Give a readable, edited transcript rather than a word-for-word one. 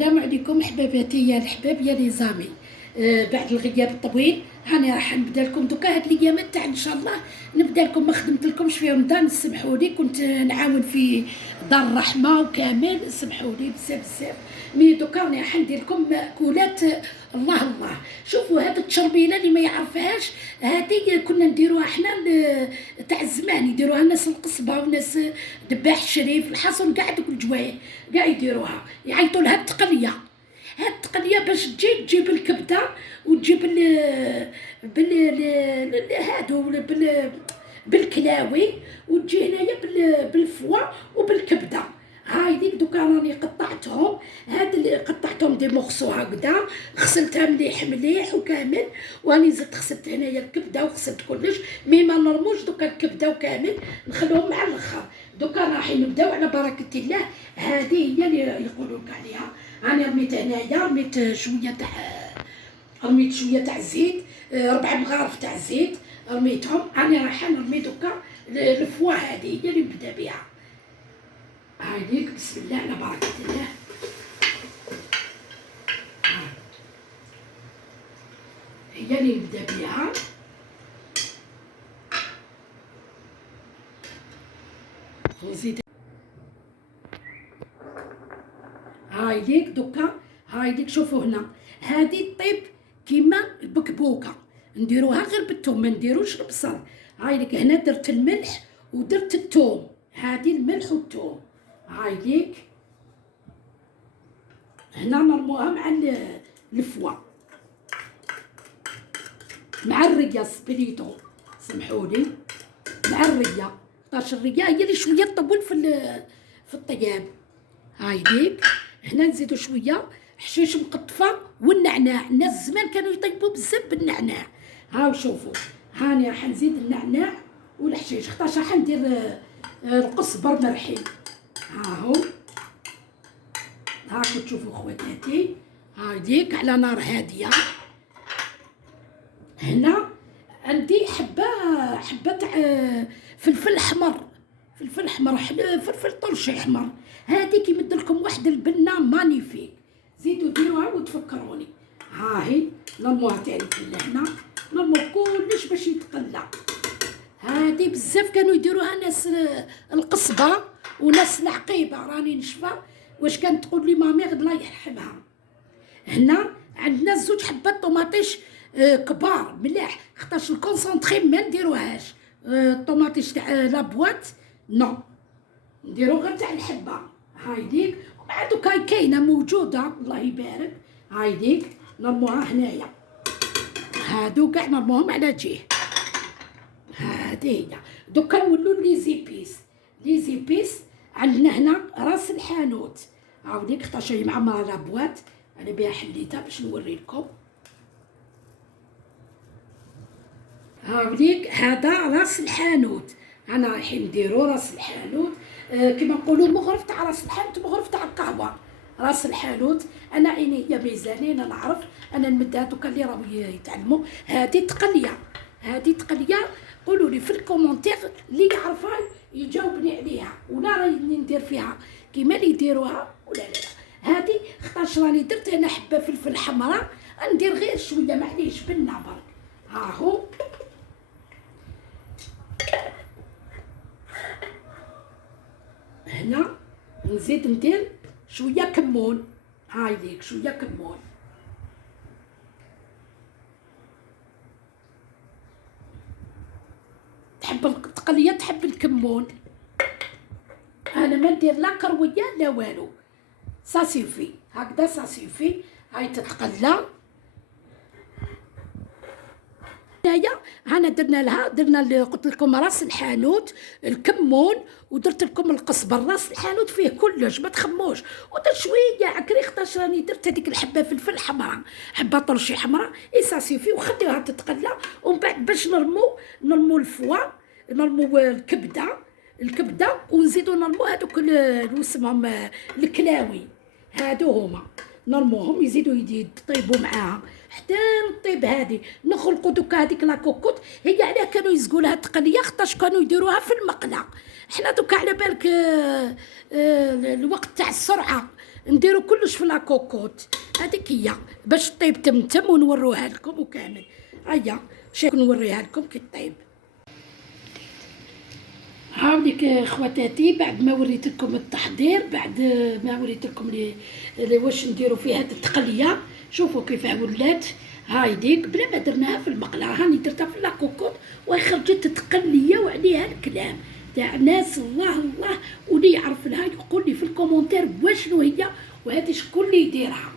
السلام عليكم حباباتي يا الحباب يا لي زامي. بعد الغياب الطويل هاني راح نبدا لكم دوكا هاد الايامات تاع ان شاء الله نبدا لكم. ما خدمتلكمش في رمضان، سمحوا لي، كنت نعاون في دار الرحمه وكامل، سمحوا لي بزاف بزاف. مي دوكا راني راح ندير لكم ماكولات الله الله. شوفوا هاد التشربيله اللي ما يعرفهاش، هذه كنا نديروها حنا تاع الزمان، يديروها الناس القصبه وناس دباح الشريف الحصن، كاع دوك الجوايه كاع يديروها، يعيطوا لها التقليه. هاد التقليه باش تجيب الكبده وتجيب هادو بالكلاوي، وتجي هنايا بالفوا وبالكبده. هاي ديك دوكا راني قطعتهم، هاد اللي قطعتهم دي مورسو هكذا، غسلتها مليح مليح وكامل، واني زدت غسلت هنايا الكبده وغسلت كلش، مي ما نرموش دوكا الكبده وكامل، نخلوهم مع الاخر. دوكا راح نبداو على بركه الله. هذه هي اللي يقولوا لك عليها. انا رميت هنايا، رميت شويه تاع الزيت، 4 مغارف تاع الزيت رميتهم. انا رايحه نرمي دوكا الفوا، هذه هي اللي نبدا بها. هايديك بسم الله على بركه الله. هي اللي نبدا بها. نزيد هايديك دوكا، هايديك شوفوا هنا، هادي طيب كيما البكبوكه، نديروها غير بالثوم، ما نديروش البصل. هايديك هنا درت الملح ودرت الثوم، هادي الملح والثوم. هايديك هنا نرموها مع الفوا مع الريه سبليتو، سمحولي، مع الريه، خاطرش الريه هي اللي شويه تطول في الطياب. هايديك هنا نزيدو شويه حشيش مقطفه والنعناع. الناس زمان كانوا يطيبوا بزاف بالنعناع. هاو شوفوا، هاني راح نزيد النعناع والحشيش، خاطرش راح ندير القزبر مرحي. هاهو هاكو تشوفوا خواتاتي. هايديك على نار هاديه. هنا عندي حبه تاع فلفل احمر، فلفل احمر حلو، فلفل طرشي احمر. هادي كيمد لكم واحد البنه مانيفيك، زيدوا ديروها وتفكروني. هاهي نرموها تاني لهنا، نرمو كلش باش يتقلى. هادي بزاف كانوا يديروها ناس القصبه وناس العقيبه، راني نشفى واش كانت تقول لي مامي غد الله يرحمها. هنا عندنا 2 حبات طوماطيش كبار ملاح، خاطرش الكونسونطري ما نديروهاش. الطوماطيش تاع لابواط نو، نديرو غير تاع الحبه. هايديك ومع دوكا كاينه موجوده الله يبارك. هايديك نرموها هنايا، هادو كاع نرموهم على جهه. هادي هي دوكا نولو لي زيبيس. عندنا هنا راس الحانوت، عاوديك خاطرش هي معمره لابواط، انا بها حليتها باش نوري لكم. هاوليك هذا راس الحانوت، انا رايحين نديرو راس الحانوت. كما نقولوا مغرف تاع راس الحانوت، مغرف تاع القهوه. راس الحانوت انا عيني هي ميزانين، انا نعرف، انا نمدها دوكا اللي راهو يتعلموا. هذه تقليه، هذه تقليه. قولوا لي في الكومونتير اللي يعرفها يجاوبني عليها، ولا راني ندير فيها كيما اللي يديروها ولا لا. هذه خاطرش راني درت هنا حبه فلفل حمراء، ندير غير شويه معليش بنه برك. هاهو هنا نزيد ندير شويه كمون. هاي ليك شويه كمون. تحب التقليه تحب الكمون. انا ما ندير لا كرويه لا والو، ساسيفي هكذا ساسيفي. هاي تتقلى. هنايا هنا درنا اللي قلت لكم راس الحانوت، الكمون، ودرت لكم القزبر. راس الحانوت فيه كلش، ما تخموش. ودرت شويه عكري، خاطرش راني درت هذيك الحبه فلفل حمراء، حبه طرشي حمراء، ساسيفي، وخليوها تتقلى. ومن بعد باش نرمو الفوا، نرمو الكبده، ونزيدو نرمو هذوك اسمهم الكلاوي، هادو هما نرموهم يزيدوا يطيبوا معاها حتى نطيب. هذه نخلقوا دوكا هذيك لاكوكوت. هي علاه كانوا يزقوا لها تقليه، خاطرش كانوا يديروها في المقله. حنا دوكا على بالك الوقت تاع السرعه نديرو كلش في لاكوكوت. هذيك هي باش طيب تمتم ونوروها لكم وكامل. هيا شوف نوريها لكم كي طيب. هاوليك خواتاتي بعد ما وريت لكم التحضير، بعد ما وريت لكم واش نديرو فيها هاد التقليه. شوفوا كيفاه ولات هايديك بلا ما درناها في المقله، هاني درتها في لاكوكوط وخرجت تقليه وعليها الكلام تاع ناس الله الله. واللي يعرف لها يقول لي في الكومونتير واشنو هي وهذه شكون اللي يديرها.